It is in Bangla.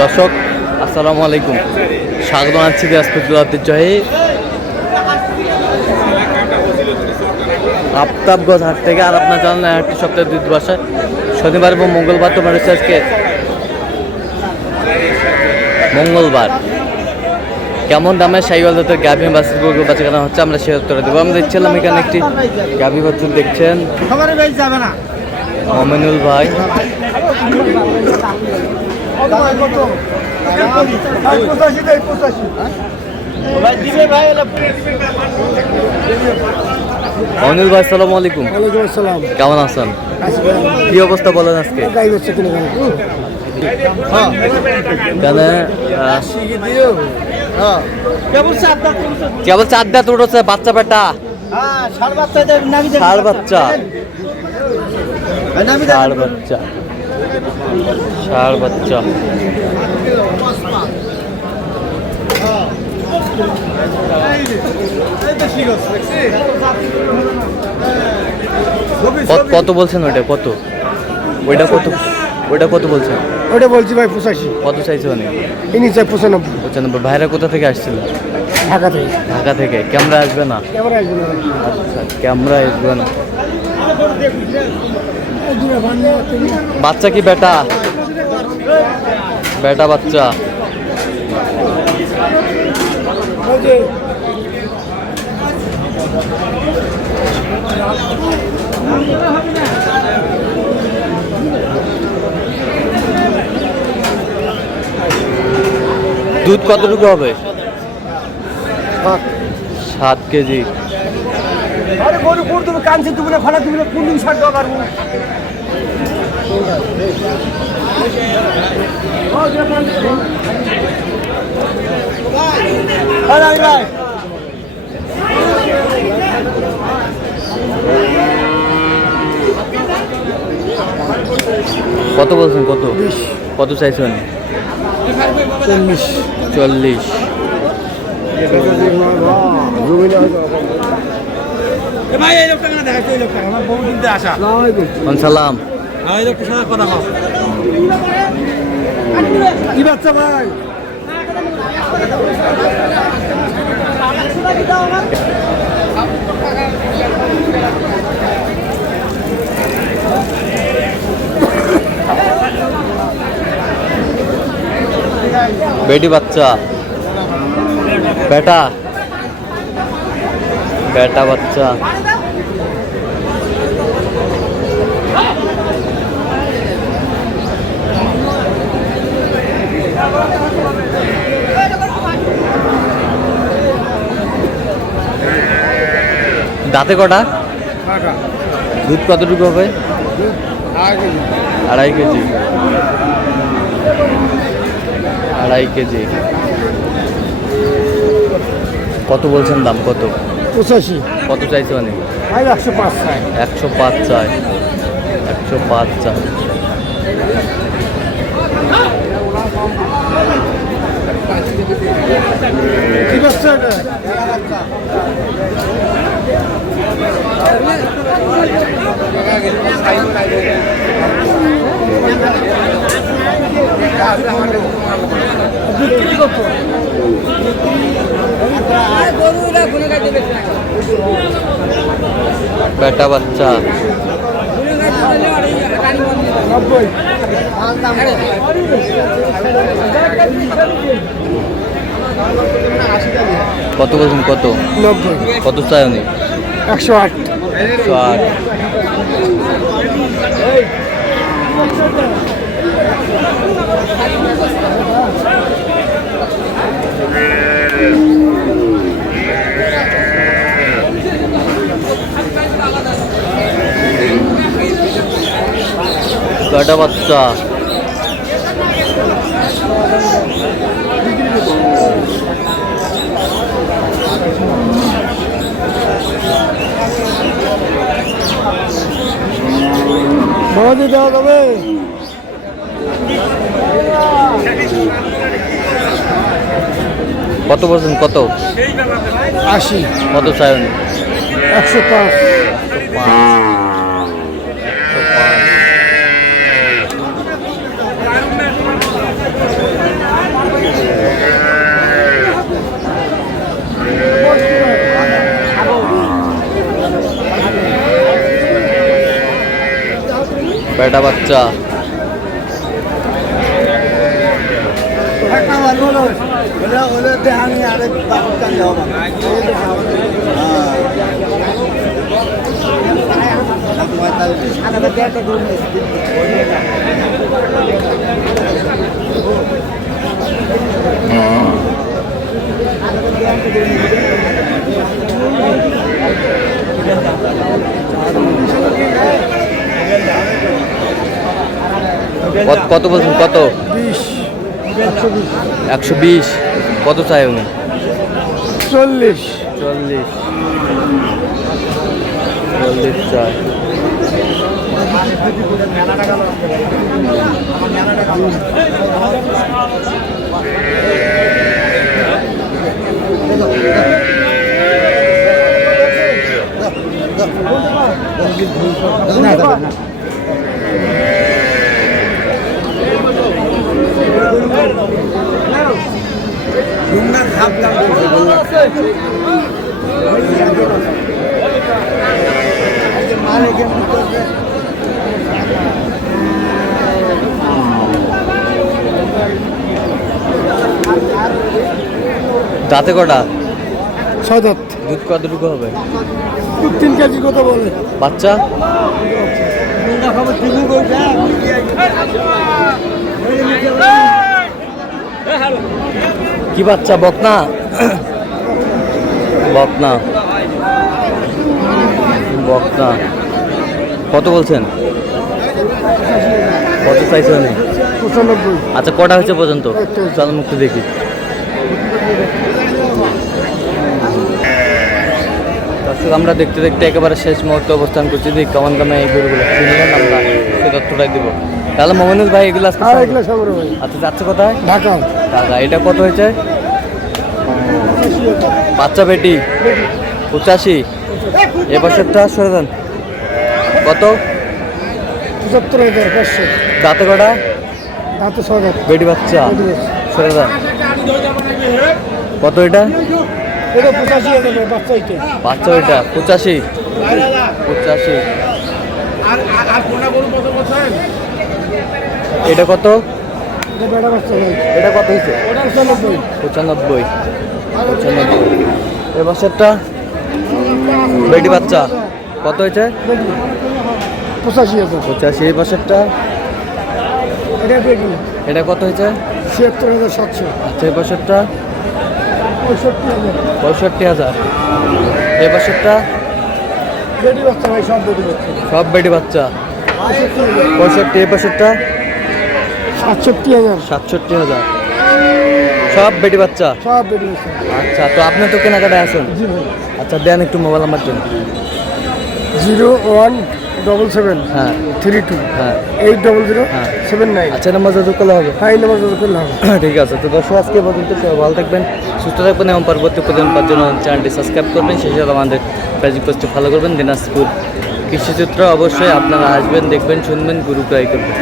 দর্শক আসসালামু আলাইকুম, স্বাগত জানাচ্ছি দিনাজপুর ঐতিহ্যবাহী আফতাবগঞ্জ হাট থেকে। আর আপনার জানেন একটি সপ্তাহে দুই বাসায় শনিবার এবং মঙ্গলবার তোমার হচ্ছে আজকে মঙ্গলবার। কেমন দামে শাহিওয়াল জাতের গাভী বাচ্চা কেনা হচ্ছে আমরা সে উত্তরে দেবো। আমরা দেখছিলাম এখানে একটি গাভী বাচ্চা দেখছেন মমিনুল ভাই। মমিনুল ভাই আসসালামু আলাইকুম। কেমন আছেন? কি অবস্থা বলেন আজকে? কেবল 4 দাঁত উঠেছে, বাচ্চা বেটা ষাড় বাচ্চা কত বলছেন? ওইটা কত বলছেন? ওটা বলছি ভাই 85। কত চাইছে? অনেক ইনি চাই 95। ভাইরা কোথা থেকে আসছিল? ঢাকা থেকে। ক্যামেরা আসবে না? আচ্ছা, ক্যামেরা আসবে না। বাচ্চা কি বেটা বাচ্চা? দুধ কতটুকু হবে? 7 কেজি। কত বলছেন? কত চাইছেন? 40। সালাম। বেটি বাচ্চা বেটা বাচ্চা। দাঁতে কটা? দুধ কতটুকু হবে? 2.5 কেজি। 2.5 কেজি। কত বলছেন দাম? 85। কত চাইছে? অনেক 105 চাই। 105 চাই। 105 চাই। বেটা বাচ্চা। কত বলছেন? কত চাই? উনি 108। 108। বেটা বাচ্চা। দেওয়া যাবে। কত বলছেন? 80। কত চাই? 105। বেটা বাচ্চা। কত বলছেন? কত? 20, 120। কত চাই উনি? 40, 40 চাই। দাঁতে কটা? 6 দাঁত। দুধ কতটুকু হবে? 3 কেজি কথা বলে। বাচ্চা? কি বাচ্চা? বকনা? বকনা। বকনা। কত বলছেন? কত চাইছে উনি? 95। আচ্ছা, কটা হয়েছে পর্যন্ত? চল মুখটা দেখি। দর্শক, আমরা দেখতে দেখতে একেবারে শেষ মুহূর্তে অবস্থান করছি। যে কেমন দামে এই গরুগুলো কিনলেন আমরা সে তথ্যটাই দিব। তাহলে মোমিনুল ভাই এগুলো আজকে আর এগুলো সব ভাই আচ্ছা, যাচ্ছে কোথায়? ঢাকা। টাকা। এটা কত হয়েছে? বাচ্চা বেটি 85। এ বছরটা সরে যান। কত? 75,500। দাঁতে কটা? দাঁতে 6 দাঁত। বেটি বাচ্চা সরে যান। কত এটা? এটা 85,000 বাচ্চা এটা। বাচ্চা ওইটা 85। এটা কত? এটা বেটা বাচ্চা ভাই। এটা কত হয়েছে? ওটা 95। 95। এ বছরটা বেটি বাচ্চা কত হয়েছে? 85,000। 85। এই বছরটা এটা বেটি। এটা কত হয়েছে? 76,700। আচ্ছা, এই বছরটা 65,000। 65,000। এই বছরটা বেটি বাচ্চা ভাই, সব বেটি বাচ্চা। সব বেটি বাচ্চা 65,000। 65। এই বছরটা 67,000। 67,000। সব বেটি বাচ্চা। সব বেটি বাচ্চা। আচ্ছা, তো আপনি তো কেনাকাটায় আছেন। জি ভাই। আচ্ছা, দেন একটু মোবাইল নাম্বার দেন। 0177 হ্যাঁ 32 হ্যাঁ 800 হ্যাঁ। 79। আচ্ছা, নাম্বার যোগাযোগ করলে হবে। হ্যাঁ, এই নাম্বার যোগাযোগ করলে হবে। ঠিক আছে। তো দর্শক, আজকে পর্যন্ত সবাই ভালো থাকবেন, সুস্থ থাকবেন এবং পরবর্তী প্রতিদিন পাওয়ার জন্য চ্যানেলটি সাবস্ক্রাইব করবেন। সেই সাথে আমাদের ফেসবুক পেজটি ফলো করবেন। দিনাজপুর কৃষিচিত্র অবশ্যই আপনারা আসবেন, দেখবেন, শুনবেন, গরু ক্রয় করবেন।